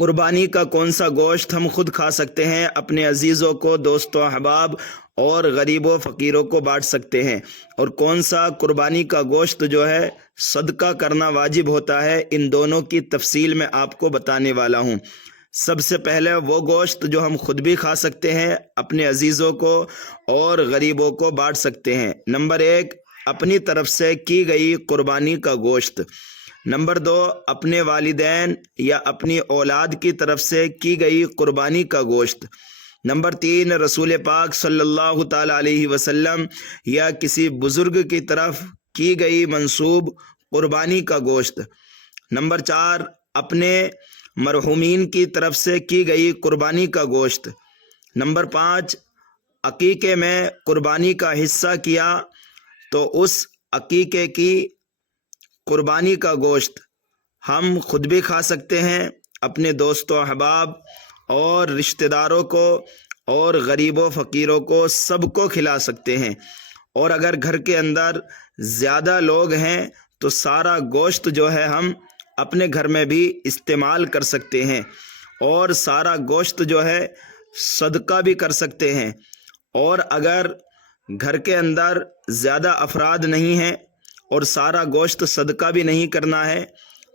قربانی کا کون سا گوشت ہم خود کھا سکتے ہیں، اپنے عزیزوں کو، دوستوں، احباب اور غریبوں فقیروں کو بانٹ سکتے ہیں، اور کون سا قربانی کا گوشت جو ہے صدقہ کرنا واجب ہوتا ہے، ان دونوں کی تفصیل میں آپ کو بتانے والا ہوں۔ سب سے پہلے وہ گوشت جو ہم خود بھی کھا سکتے ہیں، اپنے عزیزوں کو اور غریبوں کو بانٹ سکتے ہیں۔ نمبر 1، اپنی طرف سے کی گئی قربانی کا گوشت۔ نمبر 2، اپنے والدین یا اپنی اولاد کی طرف سے کی گئی قربانی کا گوشت۔ نمبر 3، رسول پاک صلی اللہ تعالی علیہ وسلم یا کسی بزرگ کی طرف کی گئی منسوب قربانی کا گوشت۔ نمبر 4، اپنے مرحومین کی طرف سے کی گئی قربانی کا گوشت۔ نمبر 5، عقیقے میں قربانی کا حصہ کیا تو اس عقیقے کی قربانی کا گوشت ہم خود بھی کھا سکتے ہیں، اپنے دوستوں، احباب اور رشتہ داروں کو اور غریبوں فقیروں کو سب کو کھلا سکتے ہیں، اور اگر گھر کے اندر زیادہ لوگ ہیں تو سارا گوشت جو ہے ہم اپنے گھر میں بھی استعمال کر سکتے ہیں، اور سارا گوشت جو ہے صدقہ بھی کر سکتے ہیں۔ اور اگر گھر کے اندر زیادہ افراد نہیں ہیں اور سارا گوشت صدقہ بھی نہیں کرنا ہے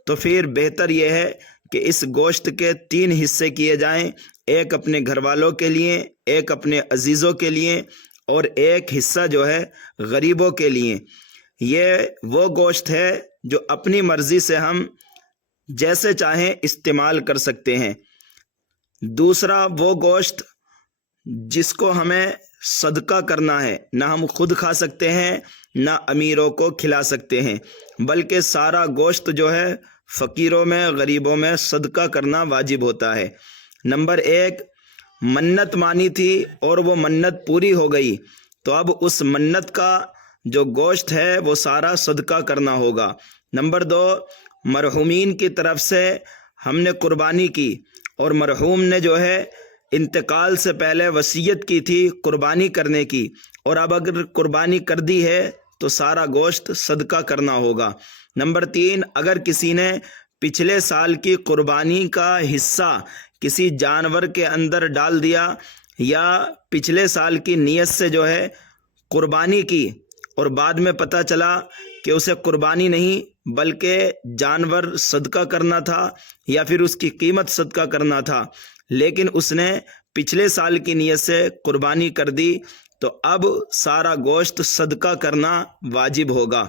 تو پھر بہتر یہ ہے کہ اس گوشت کے 3 حصے کیے جائیں، ایک اپنے گھر والوں کے لیے، ایک اپنے عزیزوں کے لیے، اور ایک حصہ جو ہے غریبوں کے لیے۔ یہ وہ گوشت ہے جو اپنی مرضی سے ہم جیسے چاہیں استعمال کر سکتے ہیں۔ دوسرا وہ گوشت جس کو ہمیں صدقہ کرنا ہے، نہ ہم خود کھا سکتے ہیں نہ امیروں کو کھلا سکتے ہیں، بلکہ سارا گوشت جو ہے فقیروں میں، غریبوں میں صدقہ کرنا واجب ہوتا ہے۔ نمبر 1، منت مانی تھی اور وہ منت پوری ہو گئی تو اب اس منت کا جو گوشت ہے وہ سارا صدقہ کرنا ہوگا۔ نمبر 2، مرحومین کی طرف سے ہم نے قربانی کی اور مرحوم نے جو ہے انتقال سے پہلے وصیت کی تھی قربانی کرنے کی، اور اب اگر قربانی کر دی ہے تو سارا گوشت صدقہ کرنا ہوگا۔ نمبر 3، اگر کسی نے پچھلے سال کی قربانی کا حصہ کسی جانور کے اندر ڈال دیا یا پچھلے سال کی نیت سے جو ہے قربانی کی اور بعد میں پتہ چلا کہ اسے قربانی نہیں بلکہ جانور صدقہ کرنا تھا یا پھر اس کی قیمت صدقہ کرنا تھا، لیکن اس نے پچھلے سال کی نیت سے قربانی کر دی تو اب سارا گوشت صدقہ کرنا واجب ہوگا۔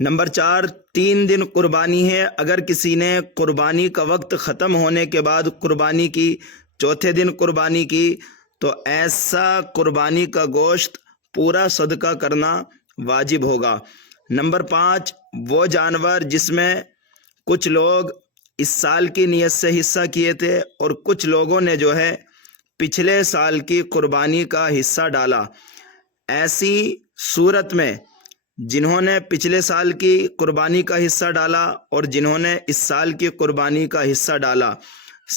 نمبر 4، 3 دن قربانی ہے۔ اگر کسی نے قربانی کا وقت ختم ہونے کے بعد قربانی کی، چوتھے دن قربانی کی، تو ایسا قربانی کا گوشت پورا صدقہ کرنا واجب ہوگا۔ نمبر 5، وہ جانور جس میں کچھ لوگ اس سال کی نیت سے حصہ کیے تھے اور کچھ لوگوں نے جو ہے پچھلے سال کی قربانی کا حصہ ڈالا، ایسی صورت میں جنہوں نے پچھلے سال کی قربانی کا حصہ ڈالا اور جنہوں نے اس سال کی قربانی کا حصہ ڈالا،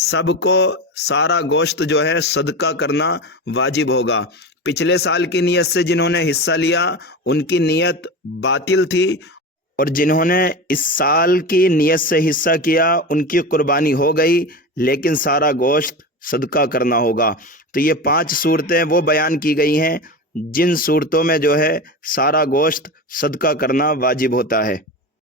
سب کو سارا گوشت جو ہے صدقہ کرنا واجب ہوگا۔ پچھلے سال کی نیت سے جنہوں نے حصہ لیا ان کی نیت باطل تھی، اور جنہوں نے اس سال کی نیت سے حصہ کیا ان کی قربانی ہو گئی لیکن سارا گوشت صدقہ کرنا ہوگا۔ تو یہ 5 صورتیں وہ بیان کی گئی ہیں جن صورتوں میں جو ہے سارا گوشت صدقہ کرنا واجب ہوتا ہے۔